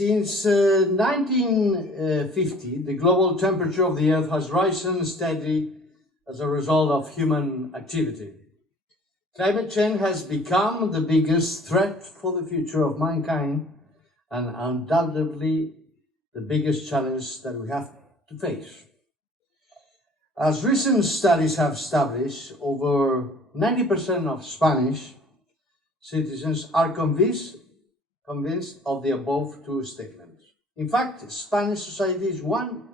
Since 1950, the global temperature of the Earth has risen steadily as a result of human activity. Climate change has become the biggest threat for the future of mankind and undoubtedly the biggest challenge that we have to face. As recent studies have established, over 90% of Spanish citizens are convinced of the above two statements. In fact, Spanish society is one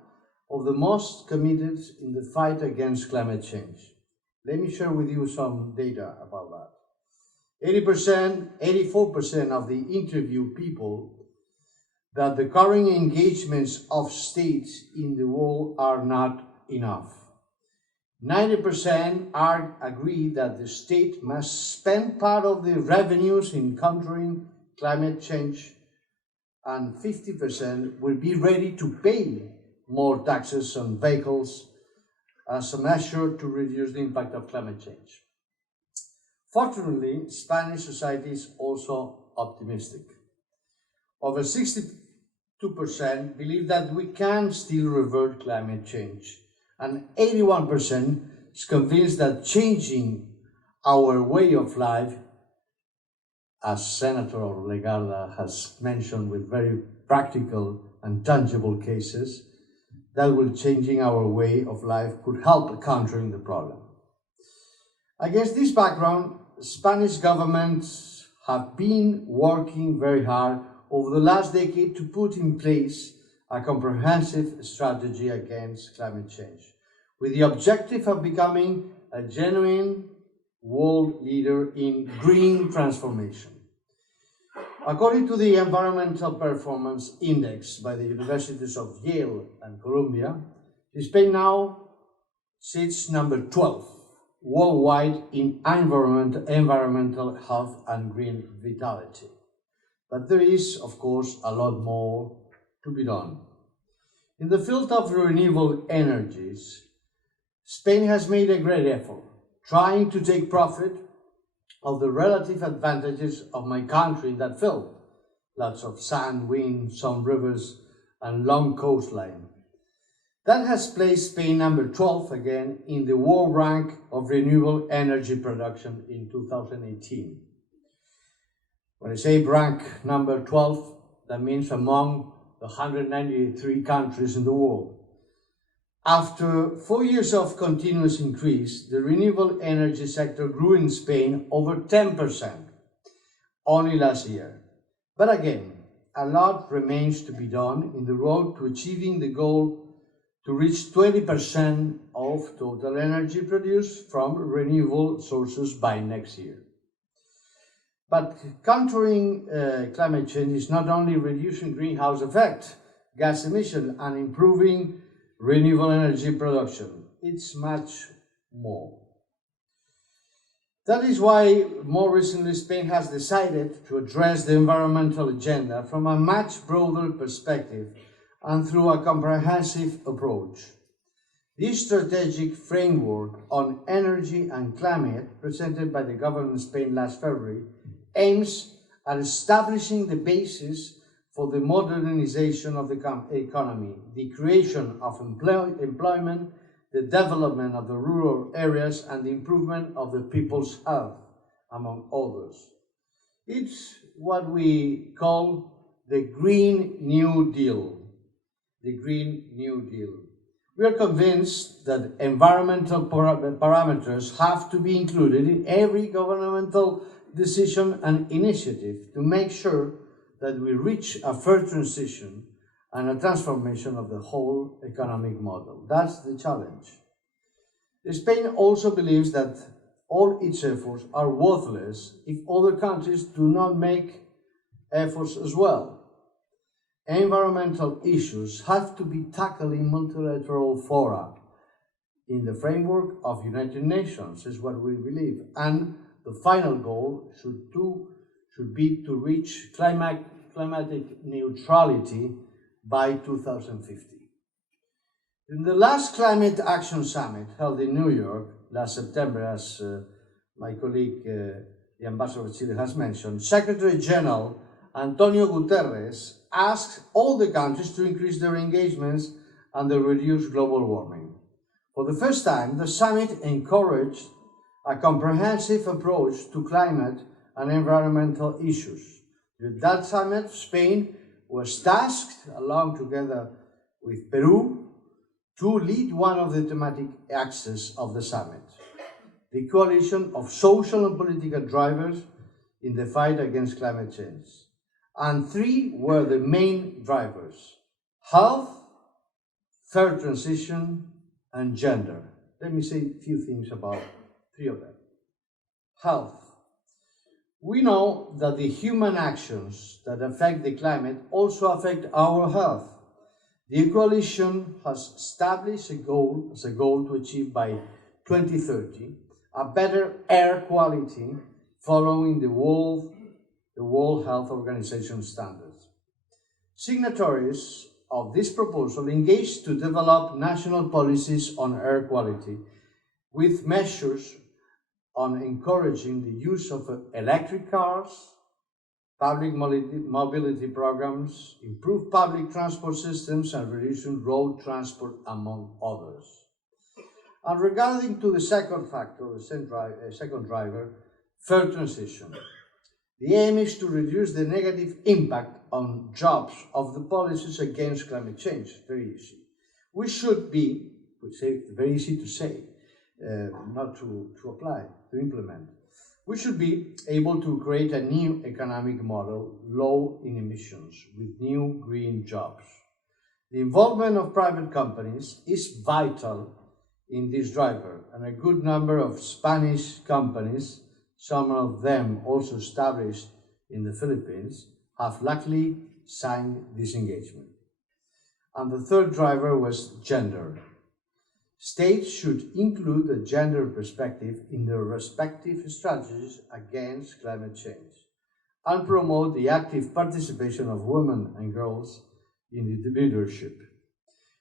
of the most committed in the fight against climate change. Let me share with you some data about that. 84% of the interviewed people that the current engagements of states in the world are not enough. 90% agree that the state must spend part of the revenues in countering climate change, and 50% will be ready to pay more taxes on vehicles as a measure to reduce the impact of climate change. Fortunately, Spanish society is also optimistic. Over 62% believe that we can still revert climate change, and 81% is convinced that changing our way of life, as Senator Legarda has mentioned with very practical and tangible cases, that will changing our way of life could help countering the problem. Against this background, Spanish governments have been working very hard over the last decade to put in place a comprehensive strategy against climate change, with the objective of becoming a genuine world leader in green transformation. According to the Environmental Performance Index by the Universities of Yale and Columbia, Spain now sits number 12 worldwide in environmental health and green vitality. But there is, of course, a lot more to be done. In the field of renewable energies, Spain has made a great effort, trying to take profit of the relative advantages of my country in that field. Lots of sand, wind, some rivers, and long coastline. That has placed Spain number 12 again in the world rank of renewable energy production in 2018. When I say rank number 12, that means among the 193 countries in the world. After 4 years of continuous increase, the renewable energy sector grew in Spain over 10% only last year. But again, a lot remains to be done in the road to achieving the goal to reach 20% of total energy produced from renewable sources by next year. But countering climate change is not only reducing greenhouse effect, gas emission, and improving renewable energy production. It's much more. That is why more recently Spain has decided to address the environmental agenda from a much broader perspective and through a comprehensive approach. This strategic framework on energy and climate, presented by the government of Spain last February, aims at establishing the basis for the modernization of the economy, the creation of employment, the development of the rural areas, and the improvement of the people's health, among others. It's what we call the Green New Deal. The Green New Deal. We are convinced that environmental parameters have to be included in every governmental decision and initiative to make sure that we reach a fair transition and a transformation of the whole economic model. That's the challenge. Spain also believes that all its efforts are worthless if other countries do not make efforts as well. Environmental issues have to be tackled in multilateral fora in the framework of United Nations, is what we believe. And the final goal should be to reach climatic neutrality by 2050. In the last Climate Action Summit held in New York last September, as my colleague, the Ambassador of Chile, has mentioned, Secretary General Antonio Guterres asks all the countries to increase their engagements and to reduce global warming. For the first time, the summit encouraged a comprehensive approach to climate and environmental issues. With that summit, Spain was tasked, along together with Peru, to lead one of the thematic axes of the summit, the coalition of social and political drivers in the fight against climate change. And three were the main drivers: health, fair transition, and gender. Let me say a few things about three of them. Health. We know that the human actions that affect the climate also affect our health. The coalition has established as a goal to achieve by 2030 a better air quality following the World Health Organization standards. Signatories of this proposal engaged to develop national policies on air quality with measures on encouraging the use of electric cars, public mobility programs, improved public transport systems, and reducing road transport, among others. And regarding to the second factor, the second driver, fair transition. The aim is to reduce the negative impact on jobs of the policies against climate change. Very easy. We should be, very easy to say, not to apply, to implement. We should be able to create a new economic model low in emissions with new green jobs. The involvement of private companies is vital in this driver, and a good number of Spanish companies, some of them also established in the Philippines, have luckily signed this engagement. And the third driver was gender. States should include a gender perspective in their respective strategies against climate change and promote the active participation of women and girls in the leadership.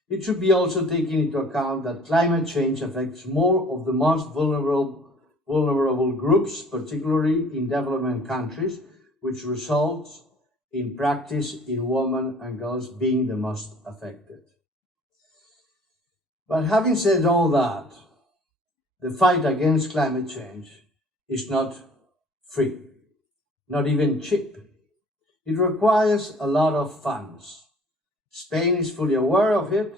It should be also taken into account that climate change affects more of the most vulnerable groups, particularly in development countries, which results in practice in women and girls being the most affected. But having said all that, the fight against climate change is not free, not even cheap. It requires a lot of funds. Spain is fully aware of it,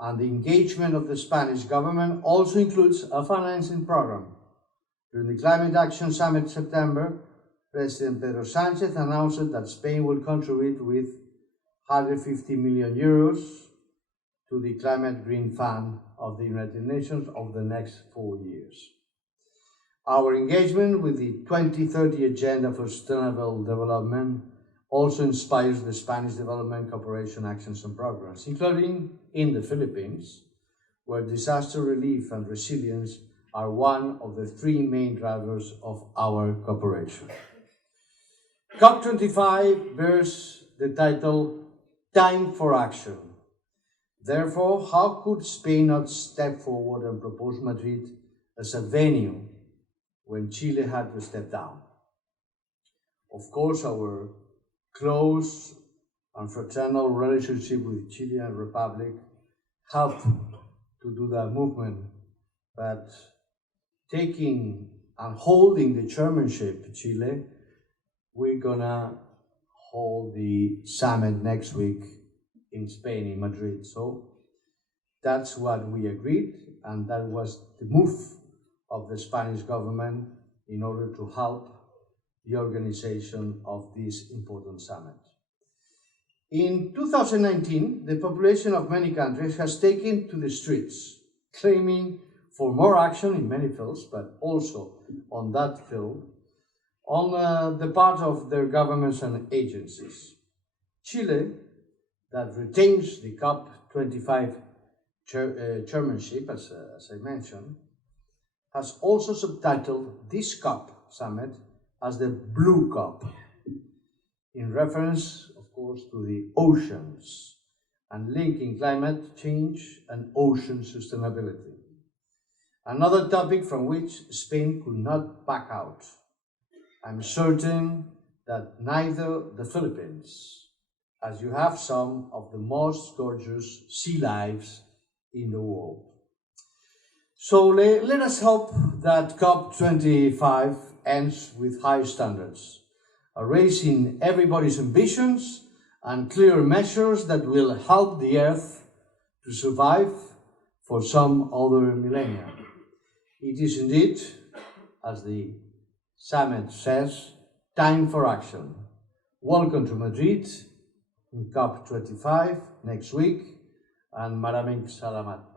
and the engagement of the Spanish government also includes a financing program. During the Climate Action Summit in September, President Pedro Sanchez announced that Spain will contribute with 150 million euros to the Climate Green Fund of the United Nations over the next 4 years. Our engagement with the 2030 Agenda for Sustainable Development also inspires the Spanish development cooperation actions and programs, including in the Philippines, where disaster relief and resilience are one of the three main drivers of our cooperation. COP25 bears the title Time for Action. Therefore, how could Spain not step forward and propose Madrid as a venue when Chile had to step down? Of course, our close and fraternal relationship with the Chilean Republic helped to do that movement, but taking and holding the chairmanship in Chile, we're gonna hold the summit next week in Spain, in Madrid. So that's what we agreed, and that was the move of the Spanish government in order to help the organization of this important summit. In 2019, the population of many countries has taken to the streets, claiming for more action in many fields, but also on that field, on the part of their governments and agencies. Chile, that retains the COP25 chairmanship, as I mentioned, has also subtitled this COP summit as the Blue COP, in reference, of course, to the oceans and linking climate change and ocean sustainability. Another topic from which Spain could not back out. I'm certain that neither the Philippines, as you have some of the most gorgeous sea lives in the world. So let us hope that COP25 ends with high standards, raising everybody's ambitions and clear measures that will help the Earth to survive for some other millennia. It is indeed, as the summit says, time for action. Welcome to Madrid in COP25 next week, and Maraming Salamat.